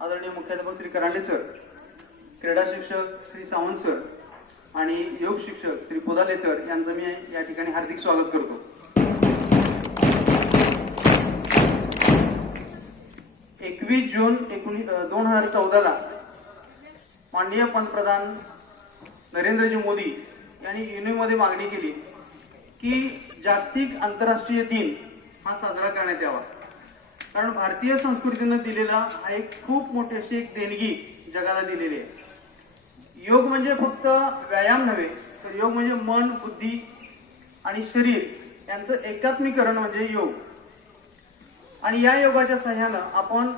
आदरणीय मुख्याध्यापक श्री करांडे सर, क्रीडा शिक्षक श्री सावंत सर आणि योग शिक्षक श्री पोदाले सर यांचं मी या ठिकाणी हार्दिक स्वागत करतो। 21 जून 2014 माननीय पंतप्रधान नरेंद्रजी मोदी यांनी युएनमध्ये मागणी केली की जागतिक आंतरराष्ट्रीय दिन हा साजरा करण्यात यावा, कारण भारतीय संस्कृतीने दिलेला हा एक खूप मोठी अशी एक देणगी जगाला दिलेली आहे। योग म्हणजे फक्त व्यायाम नव्हे, तर योग म्हणजे मन, बुद्धी आणि शरीर यांचं एकात्मीकरण म्हणजे योग। आणि या योगाच्या सहाय्याने आपण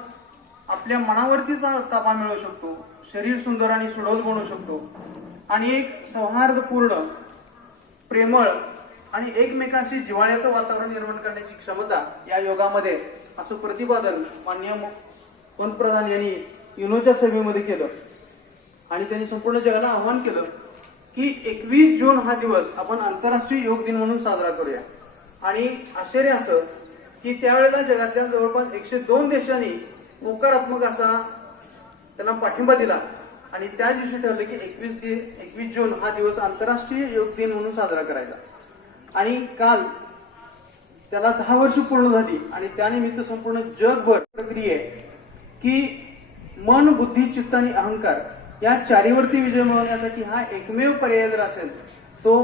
आपल्या मनावरतीचा ताबा मिळवू शकतो, शरीर सुंदर आणि सुडौल बनवू शकतो आणि एक सौहार्दपूर्ण, प्रेमळ आणि एकमेकांशी जिव्हाळ्याचं वातावरण निर्माण करण्याची क्षमता या योगामध्ये असं प्रतिपादन माननीय पंतप्रधान यांनी युनोच्या सभेमध्ये केलं। आणि त्यांनी संपूर्ण जगाला आवाहन केलं की 21 जून हा दिवस आपण आंतरराष्ट्रीय योग दिन म्हणून साजरा करूया। आणि आश्चर्य असं की त्यावेळेला जगातल्या जवळपास 102 देशांनी होकारात्मक असा त्यांना पाठिंबा दिला आणि त्या दिवशी ठरलं की 21 जून हा दिवस आंतरराष्ट्रीय योग दिन म्हणून साजरा करायचा। आणि काल त्याला 10 वर्ष पूर्ण झाली आणि त्यानिमित्त संपूर्ण जगभर प्रक्रिया आहे की मन, बुद्धी, चित्त आणि अहंकार या चारीवरती विजय मिळवण्यासाठी हा एकमेव पर्याय जर असेल तो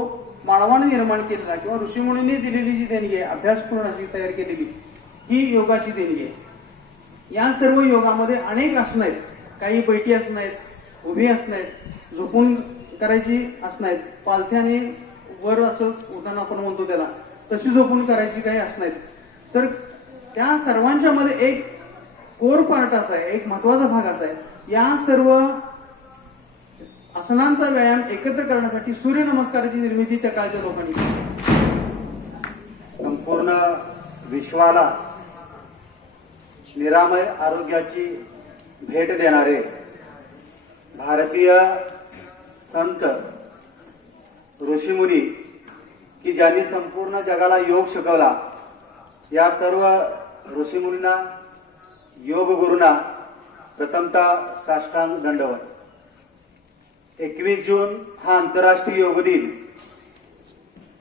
मानवाने निर्माण केलेला किंवा ऋषीमुनींनी दिलेली जी देणगी आहे, अभ्यासपूर्ण अशी तयार केलेली ही योगाची देणगी आहे। या सर्व योगामध्ये अनेक आसनं आहेत, काही बैठी आसनं आहेत, उभी आसनं आहेत, झोपून करायची आसनं आहेत, पालथ्याने वर असं उठाना आपण म्हणतो त्याला तशी झोपून करायची काही आसनं आहेत। तर त्या सर्वांच्या मध्ये एक कोर पार्ट असा आहे, एक महत्वाचा भाग असा आहे, या सर्व आसनांचा व्यायाम एकत्र करण्यासाठी सूर्य नमस्काराची निर्मिती त्या काळच्या लोकांनी केली। संपूर्ण विश्वाला निरामय आरोग्याची भेट देणारे भारतीय संत ऋषीमुनी की ज्यांनी संपूर्ण जगाला योग शिकवला, या सर्व ऋषीमुनींना, योग गुरूंना प्रथमतः साष्टांग दंडवत। 21 जून हा आंतरराष्ट्रीय योग दिन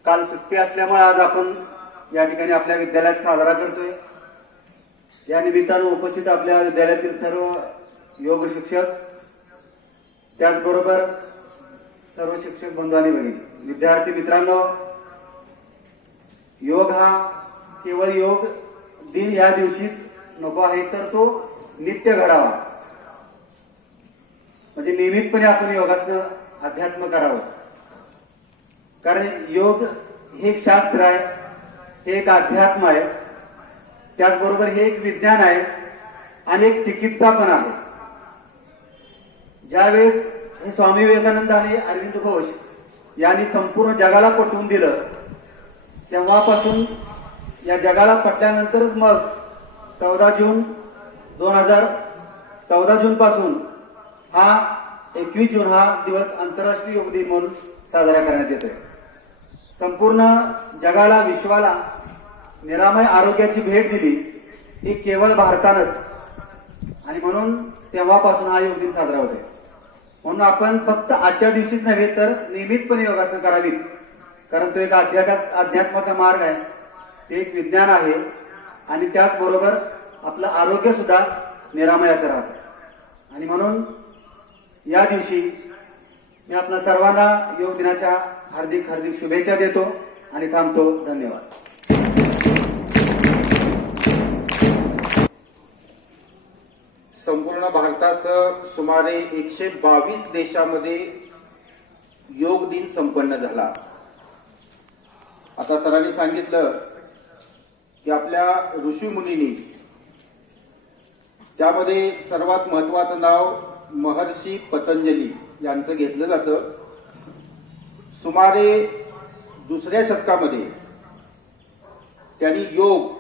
काल सुट्टी असल्यामुळे आज आपण या ठिकाणी आपल्या विद्यालयात साजरा करतोय। या निमित्तानं उपस्थित आपल्या विद्यालयातील सर्व योग शिक्षक, त्याचबरोबर सर्व शिक्षक बंधू आणि भगिनी, विद्यार्थी मित्रांनो, योग हा केवळ योग दिन या दिवशीच नको आहे, तर तो नित्य घडावा। म्हणजे नियमितपणे आपण योगासनं अध्यात्म करावं, कारण योग हे एक शास्त्र आहे, हे एक अध्यात्म आहे, त्याचबरोबर हे एक विज्ञान आहे आणि एक चिकित्सा पण आहे। ज्यावेळेस हे स्वामी विवेकानंद आणि अरविंद घोष यांनी संपूर्ण जगाला पटवून दिलं, तेव्हापासून या जगाला पटल्यानंतरच मग 14 जून पासून हा 21 जून हा दिवस आंतरराष्ट्रीय योग दिन म्हणून साजरा करण्यात येतोय। संपूर्ण जगाला, विश्वाला निरामय आरोग्याची भेट दिली ही केवळ भारतानंच, आणि म्हणून तेव्हापासून हा योग दिन साजरा होतोय। म्हणून आपण फक्त आजच्या दिवशीच नव्हे तर नियमितपणे योगासनं करावीत, कारण तो एक अध्यात्माचा मार्ग आहे, ते एक विज्ञान आहे आणि त्याचबरोबर आपलं आरोग्य सुद्धा निरामय असं राहतं। आणि म्हणून या दिवशी मी आपल्या सर्वांना योग दिनाच्या हार्दिक हार्दिक शुभेच्छा देतो आणि थांबतो। धन्यवाद। संपूर्ण भारतासह सुमारे 122 देशामध्ये योग दिन संपन्न झाला। आता सरांनी सांगितलं की आपल्या ऋषी मुनींनी, त्यामध्ये सर्वात महत्वाचं नाव महर्षी पतंजली यांचं घेतलं जातं। सुमारे 2ऱ्या शतकामध्ये त्यांनी योग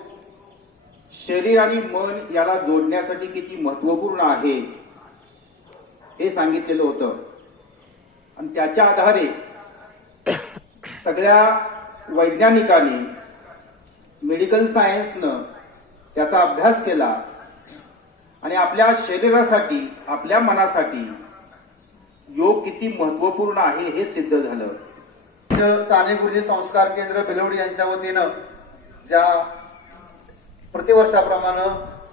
शरीर आणि मन याला जोडण्यासाठी किती महत्वपूर्ण आहे हे सांगितलेलं होतं। आणि त्याच्या आधारे सगळ्या वैज्ञानिकांनी, मेडिकल सायन्सनं त्याचा अभ्यास केला आणि आपल्या शरीरासाठी, आपल्या मनासाठी योग किती महत्वपूर्ण आहे हे सिद्ध झालं. साने गुरुजी संस्कार केंद्र बेलवडी यांच्या वतीनं ज्या प्रतिवर्षाप्रमाणे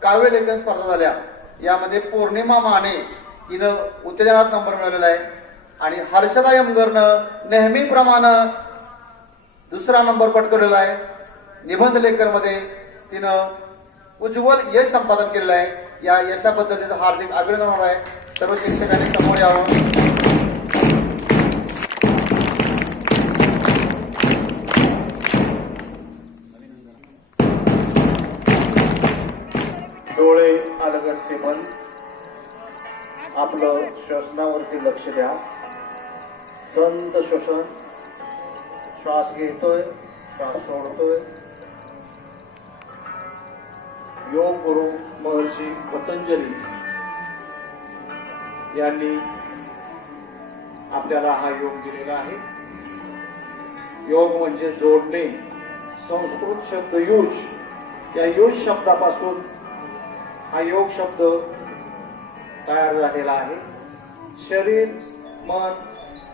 काव्य लेखन स्पर्धा झाल्या, यामध्ये पौर्णिमा माने हिनं उत्तेजनात नंबर मिळवलेला आहे आणि हर्षदा यमगरनं नेहमीप्रमाणे दुसरा नंबर पटकवलेला आहे. निबंध लेखन मध्ये तिनं उज्ज्वल यश संपादन केलेलं आहे. या यशाबद्दल तिचं हार्दिक अभिनंदन होणार आहे. सर्व शिक्षकांनी समोर यावं. डोळे अलगदचे बंद, आपलं श्वसनावरती लक्ष द्या. संत श्वसन, श्वास घेतोय, श्वास सोडतोय. योग गुरु महर्षी पतंजली यांनी आपल्याला हा योग दिलेला आहे. योग म्हणजे जोडणे. संस्कृत शब्द युज, या युज शब्दापासून हा योग शब्द तयार झालेला आहे. शरीर, मन,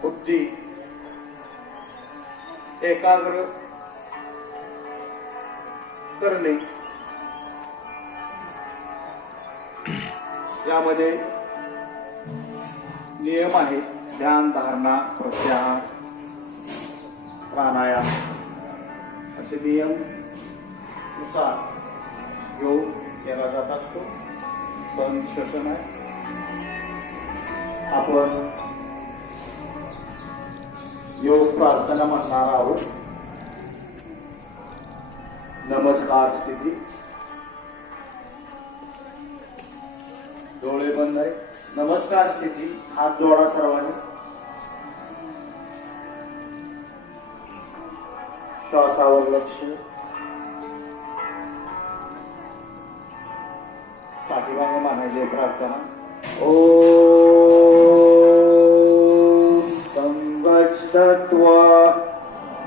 बुद्धी एकाग्र करणे, यामध्ये नियम आहेत. ध्यान, धारणा, प्रत्याहार, प्राणायाम असे नियम नुसार योग केला जात असतो. संत श्वसन आहे. आपण योग प्रार्थना म्हणणार आहोत. नमस्कार स्थिती, डोळे बंद आहे. नमस्कार स्थिती, हात जोडा सर्वांनी. श्वासावर लक्ष. पाठीमागे म्हणायचे प्रार्थना. ओम संगच्छत्व.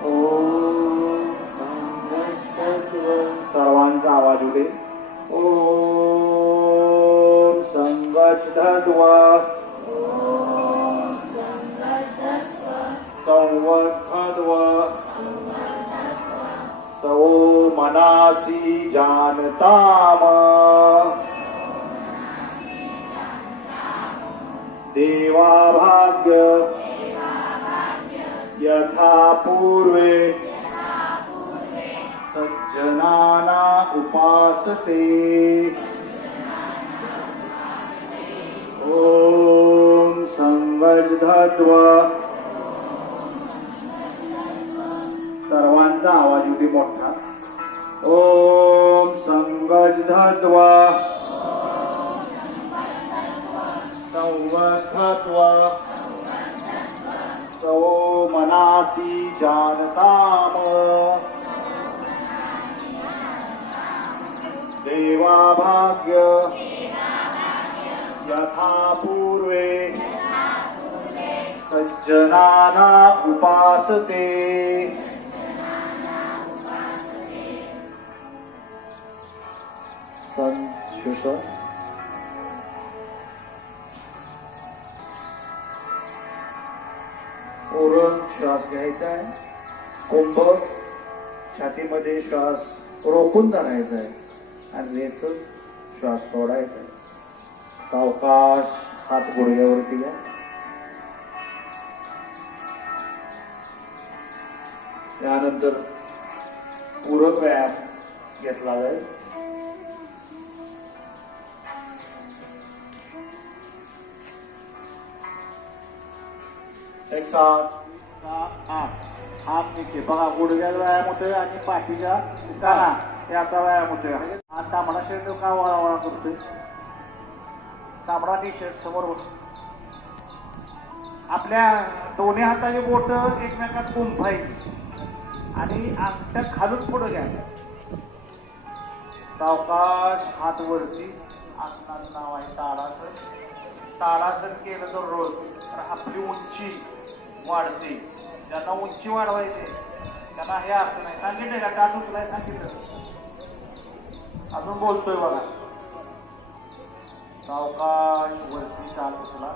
ओम संगच्छत्व. सर्वांचा आवाज उदे. ओम संगच्छत्व. संवत्तत्व. सो मनासी जानताम. देवाभाग्य यथा पूर्वे सज्जनाना उपासते. ओम संगच्छत्व. सर्वांचा आवाज येऊ दे मोठा. ओम संगच्छत्व. संवत्तत्व. सो मनासी जानताम. देवाभाग्य यथा पूर्वे सज्जनाना उपासते. संत श्वसन. पूर्ण श्वास घ्यायचा आहे. कुंभ छातीमध्ये श्वास रोखून धरायचा आहे आणि रेचून श्वास सोडायचा आहे. सावकाश हात गुडघ्यावरती घ्या. त्यानंतर पूरक व्यायाम घेतला जाईल. एक सात आठ. हात निघते बघा. गुडघ्याचा व्यायाम होतोय आणि पाठीच्या काना याचा व्यायाम होतोय. हा तांबडा शर्ट का वळा करतोय. तांबडा टी शर्ट समोर बस. आपल्या दोन्ही हाताची बोट एकमेकात गुंफायची आणि आमच्या खालून पुढे घ्या. सावकाश हात वरती. आसनाचं नाव आहे ताडासन. ताडासन केलं तर रोज तर आपली उंची वाढते. ज्यांना उंची वाढवायची त्यांना हे असं नाही सांगितलं का. टाट उचलाय सांगितलं. अजून बोलतोय बघा. सावकाश वरती चाल उचला.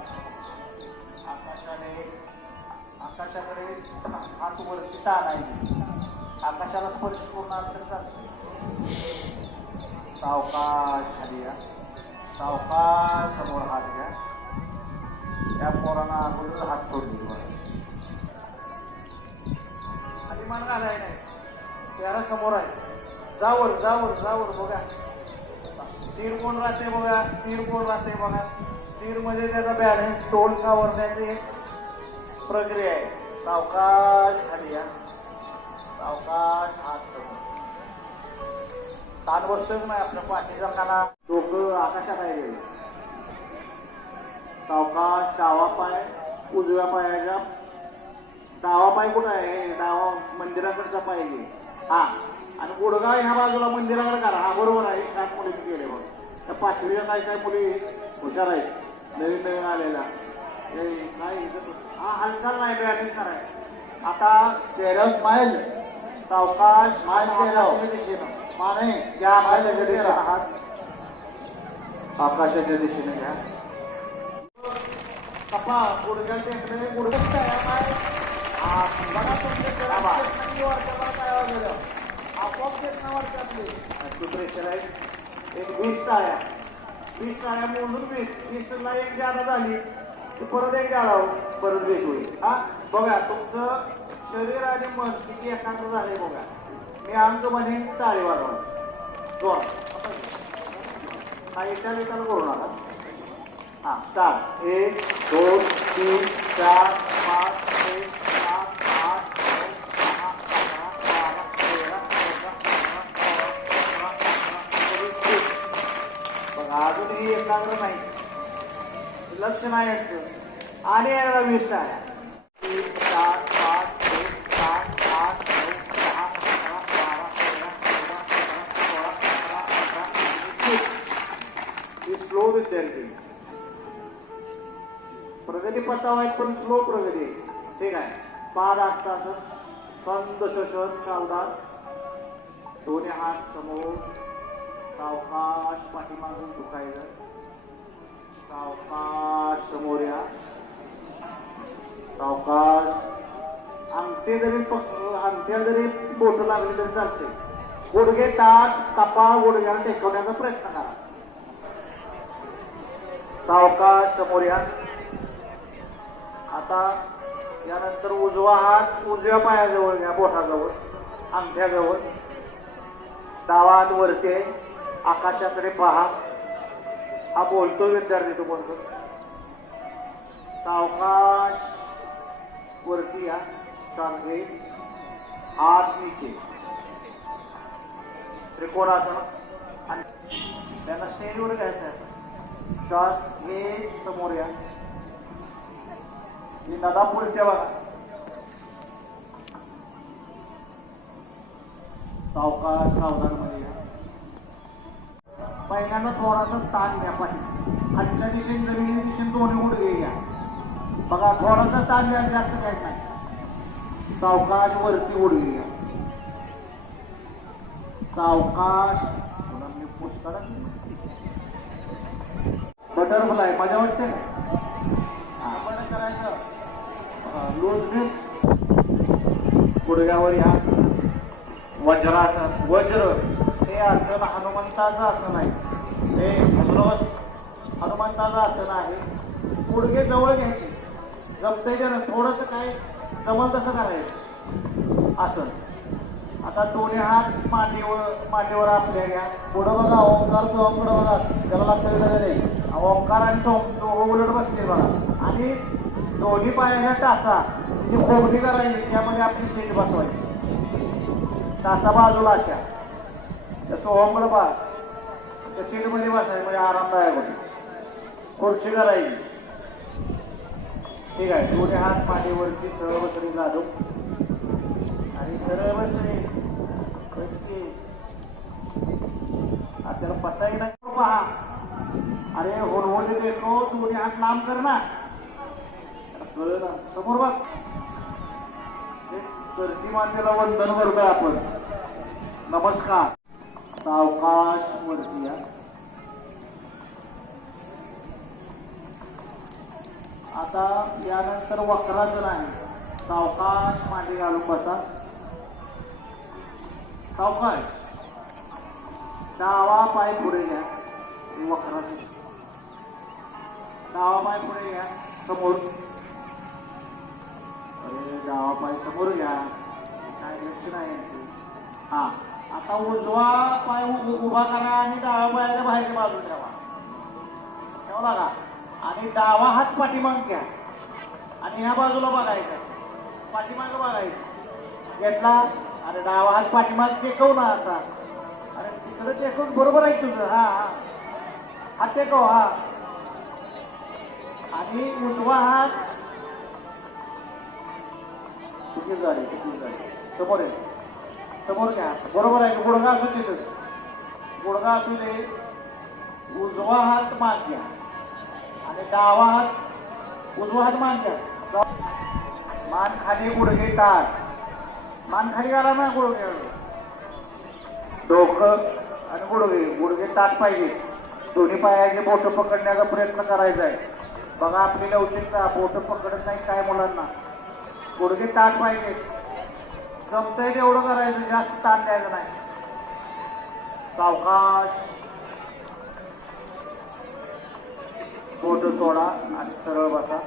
आकाशाकडे हात वरती टाळायचे. आकाशाला स्पर्श करून आलं तर चालतं. सावकाश खाली या. सावकाश समोर हात घ्या. त्या पोरांना अगोदर हात सोडले बघा. खाली मान घालाय नाही. त्याला समोर आहे. जावर जावर जावर बघा. तीर कोण राहते बघा. तीर कोण राहते बघा. तीर मध्ये त्याचा बॅलन्स टोल सावरण्याची एक प्रक्रिया आहे. सावकाश खाली या. सावकाश हात समोर. ताण बसतोच नाही आपल्या पाठीचा काना. डोकं आकाशात आहे. सावकाश डावा पाय उजव्या पायाच्या. डावा पाय कुठं आहे. डावा मंदिराकडचा पाय घे. हा आणि गुडगा ह्या बाजूला मंदिराकडे करा. हा बरोबर आहे. 7 मुली गेले बघ. त्या 5वीच्या काय मुली हुशार आहेत. नवीन नवीन आलेला नाही. हा हालचाल नाही बॅलन्स करायचं. आता चेहऱ्यावर स्माइल. सावकाश स्माइल आकाशाच्या दिशेनं. माने घ्या आकाशाच्या दिशेनं हात. आकाशाच्या दिशेने घ्या. कपा गुडघ्या टेकले. गुडघ्याच काय बघा तुमच्या काय वगैरे आपोआप चेतनावरती आपली प्रेशर आहे. एक 20 टाळ्या. 20 टाळ्या मोडून 20ला एक जादा झाली की परत एक जादा परत 20 होईल. हा बघा तुमचं शरीर आणि मन किती एकाग्र झाले बघा. मी अंग म्हणेन टाळी वाजवा. जोर हा एका एकाला करू नका. हा स्टार्ट. 1 2 3 4 5 6 7 8 9 10 11 12 13 बघा अजूनही एकाग्र नाही. लक्ष नाही यायचं. आणि याला 20 टाळ्या. 3 4 5 6 7 8 9 10 11 12 13 14 15 16 17 18 19 स्लो विद्यार्थी. प्रगती पथावर आहेत पण स्लो प्रगती. ठीक आहे. पाद असतात. संत श्वसन सावधान. दोन्ही हात समोर. सावकाश पाठीमागून दुखायचं. सावकाश समोर या. सावकाश. अंगठ्या जरी बोट लागली तरी चालते. गुडघे टाक कपाळ गुडघ्याला टेकवण्याचा प्रयत्न करा. सावकाश समोर या. आता यानंतर उजवा हात उजव्या पायाजवळ घ्या. बोटाजवळ अंगठ्याजवळ. डावा हात वरती आहे. आकाशाकडे पहा. हा बोलतो विद्यार्थी तो बोलतो. सावकाश वरती या. सांगे हात नीचे. त्रिकोणासन. आणि त्यांना स्टेजवर घ्यायचं आहे. श्वास घे. समोर या. ही दादा पुढच्या बघा. सावकाश सावधान मध्ये या. पहिल्यांदा थोडासा ताण घ्या. पाहिजे आजच्या दिशेने जमिनी दिशेने दोन्ही गुडघे घ्या. बघा थोडासा ताण घ्या. जास्त काही नाही. सावकाश वरती गुडघे घ्या. सावकाश. बटरफ्लाय मजा वाटते ना. आपण करायचं लूजनेस. गुडघ्यावर या. वज्रासन. वज्र हे आसन हनुमंताचं आसन आहे. हे हनुमंताचं आसन आहे. गुडघे जवळ घ्यायचे. जमतंय का ना थोडंसं काय जमल तसं करायचं आसन. आता दोन्ही हात मांडीवर आपल्या घ्या. पुढं बघा. ओंकार किंवा पुढं बघा. त्याला लक्षात दिलं नाही. ओंकार आणि दोघं उलट बसले बघा. आणि दोन्ही पायाच्या टाचा जी खोबणी करायची त्यामध्ये आपली सीट बसवायची. टाचा बाजूला अशा. त्या सोहमकडे पहा. त्या सीटमध्ये बसायचं म्हणजे आरामदायक होते. खुर्ची करायची. ठीक आहे. दोन्ही हात मांडीवरती सरळ बसरी जाधव आणि सरळ बसरे बसके. आपल्याला बसायला नाही पहा. अरे होणवडी देतो. दोन्ही हात लांब कर ना. समोर बघ. करती मातेला वंदन करतोय आपण. नमस्कार. सावकाश वरती या. आता यानंतर वक्राचं नाही, सावकाश मांडी घालून बसा. सावकाश डावा पाय पुढे घ्या. वक्राचं डावा पाय पुढे घ्या समोर. अरे डावा पाय समोर घ्या, काय लक्ष नाही. हा आता उजवा पाय उभा करा आणि डाव्या पायाच्या बाहेर बाजू ठेवा. ठेवला का? आणि डावा हात पाठीमाग घ्या आणि ह्या बाजूला बघायचा, पाठीमाग बघायचं. घेतला आणि डावा हात पाठीमाग टेकव ना आता. अरे तिकडे टेकवून बरोबर आहे तुझं. हा हा हात टेकव. हा आणि उजवा हात किती झाले समोर आहे, समोर घ्या. बरोबर आहे. गुडघा असू तिथं, गुडघा असू दे. उजवा हात मान घ्या आणि डावा हात उजवा हात मान घ्या. मान खाली, गुडघे टाक. मान खाली घाला ना, गुडघे डोकं आणि गुडघे टाक पाहिजे. दोन्ही पायाचे बोट पकडण्याचा प्रयत्न करायचा आहे. बघा आपली लवचिकता, बोट पकडत नाही काय मुलांना. गुडघे टाक पाहिजे. जमतंय तेवढं करायचं, जास्त ताण द्यायचं नाही. सावकाश बोट सोडा आणि सरळ बसा.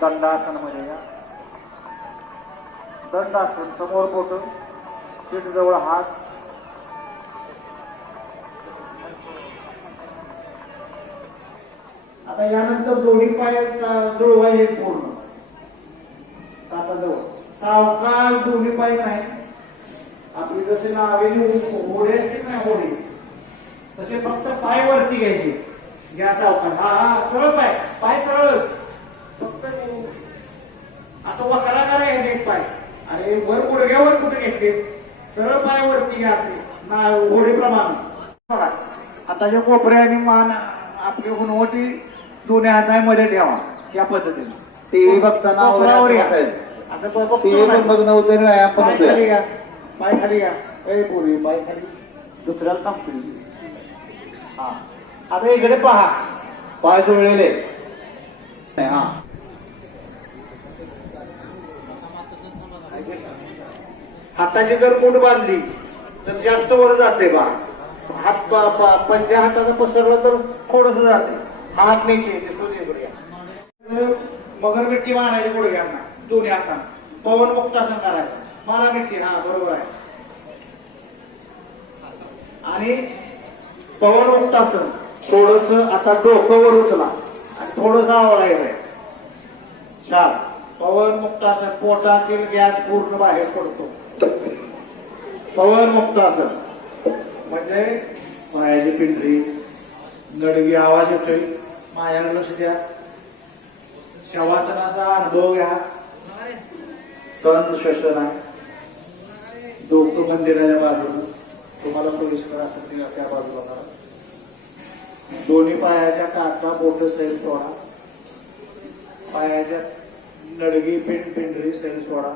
दंडासन मध्ये या. दंडासन समोर बोट, सीट जवळ हात. आता यानंतर दोन्ही पाय जुळवायचे पूर्ण तासाजवळ. सावकाश दोन्ही पाय नाही. आपली जसे नावेली होडे असते ना, होडे तसे फक्त पाय वरती घ्यायचे. घ्या सावकाश. हा हा सरळ पाय, पाय सरळच. फक्त असं वकरा करा एक पाय. अरे वर गुडघ्यावर कुठे घेतले, सरळ पाय वरती घ्या असे ना होडीप्रमाणे. आता जे कोपऱ्याने मान आपली हुनवटी दोन्ही हातामध्ये ठेवा. या पद्धतीने टीव्ही बघताना कोपऱ्यावर या. असायचं. असं टीव्ही पण बघतो. बघणं होतं आणि व्यायाम पण पाय खाली होतोय. घ्या, पाय खाली घ्या. ए पोरी पाय खाली. दुसऱ्याला सांगतो. हा आता इकडे पहा. पाय जुळलेले. हा हाताची जर मूठ बांधली तर जास्त वर जाते बा. हात पंच्या हाताचा पसरला तर थोडस जाते. हात न्यायचे ते सूर्य. मगर मिठी मारायची गुडघ्यांना दोन्ही हातांना. पवन मुक्तासन करायचं. मारा मिठी. हा बरोबर आहे. आणि पवन मुक्तासन थोडस आता डोकं वर उचला आणि थोडस आवळायचं. छान. पवन मुक्तासन पोटातील गॅस पूर्ण बाहेर पडतो. पवन मुक्तासन म्हणजे पायाची पिंढरी, नडगी आवाज येतोय. माझ्याकडे लक्ष द्या. शवासनाचा अनुभव घ्या. सण श्वसन आहे. डोकं मंदिराच्या बाजूला, तुम्हाला सोयीस्कर असेल त्या बाजूला करा. दोन्ही पायाच्या काचा बोट सैल सोडा. पायाच्या नडगी पिंढरी सैल सोडा.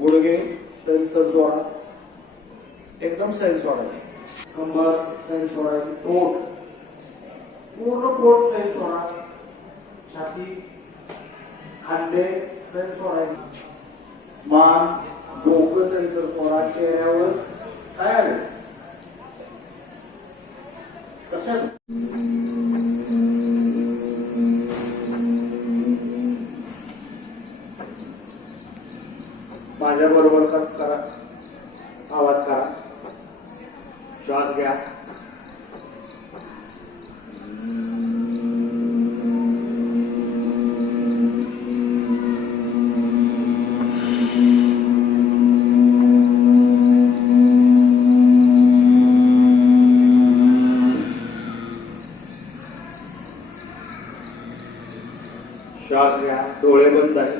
गुडघे सैल सर सोडा. एकदम सैल सोडायची. कंबर सैल सोडायची. पोट पूर्ण पोट सैल सोडा. छाती खांदे सैल सोडायची. मान डोकं सैल सर सोडा. चेहऱ्यावर काय आले कशात माझ्या बरोबर करा. आवाज करा. श्वास घ्या. श्वास घ्या. डोळे बंद आहे.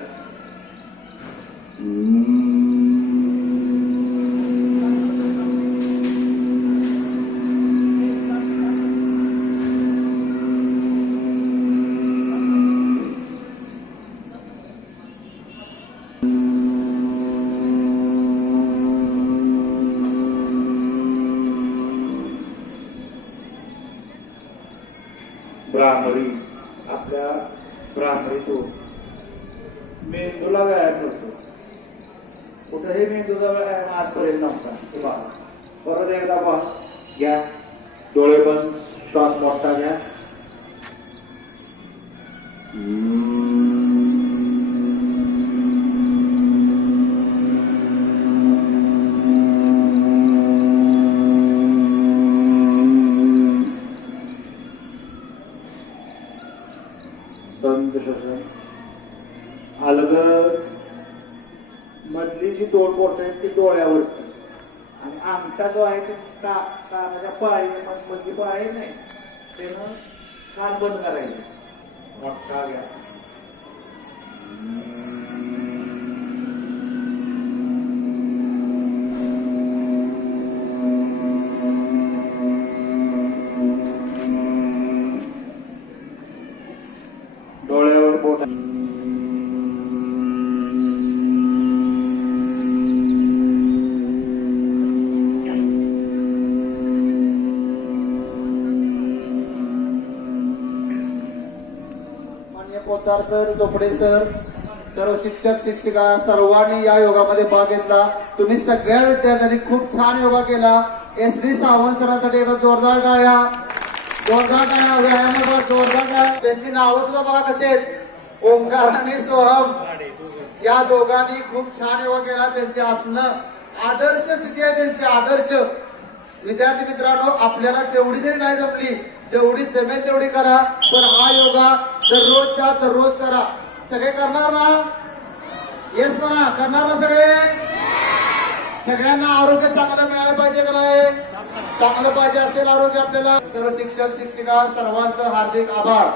भ्रामरी आपल्या भ्रामरी तो मेंदूला व्यायाम करतो. कुठेही मेंदूचा व्यायाम आजपर्यंत नव्हता. हे पहा, परत एकदा पहा, घ्या डोळे बंद, श्वास मोठा घ्या. संत श्वसन. अलगद मधली जी दोन बोट आहेत ती डोळ्यावर आणि अंगठा जो आहे ते कानाच्या पाळी मधली पाळी नाही त्यानं कान बंद करायचे. मोठा घ्या. डोळ्यावर बोट. माननीय पोतदार सर, चोपडे सर, सर्व शिक्षक शिक्षिका सर्वांनी या योगामध्ये भाग घेतला. तुम्ही सगळ्या विद्यार्थ्यांनी खूप छान योगा केला. एस.डी. सावंत सरांसाठी एकदा जोरदार टाळ्या. जोरदार टाळ्या. व्यायामाबाबत जोरदार टाळ्या. त्यांची नावं सुद्धा बघा कशी आहेत, ओंकार आणि सोहम. या दोघांनी खूप छान योगा केला. त्यांचे आसनं आदर्श स्थिती आहे त्यांची, आदर्श. विद्यार्थी मित्रांनो, आपल्याला तेवढी जरी नाही जमली, जेवढी जमेल तेवढी करा, पण हा योगा दररोजच्या दररोज करा. सगळे करणार ना? येस म्हणा. करणार ना सगळे? सगळ्यांना आरोग्य चांगलं मिळालं पाहिजे का नाही? चांगलं पाहिजे असेल आरोग्य आपल्याला. सर्व शिक्षक शिक्षिका सर्वांचं हार्दिक आभार.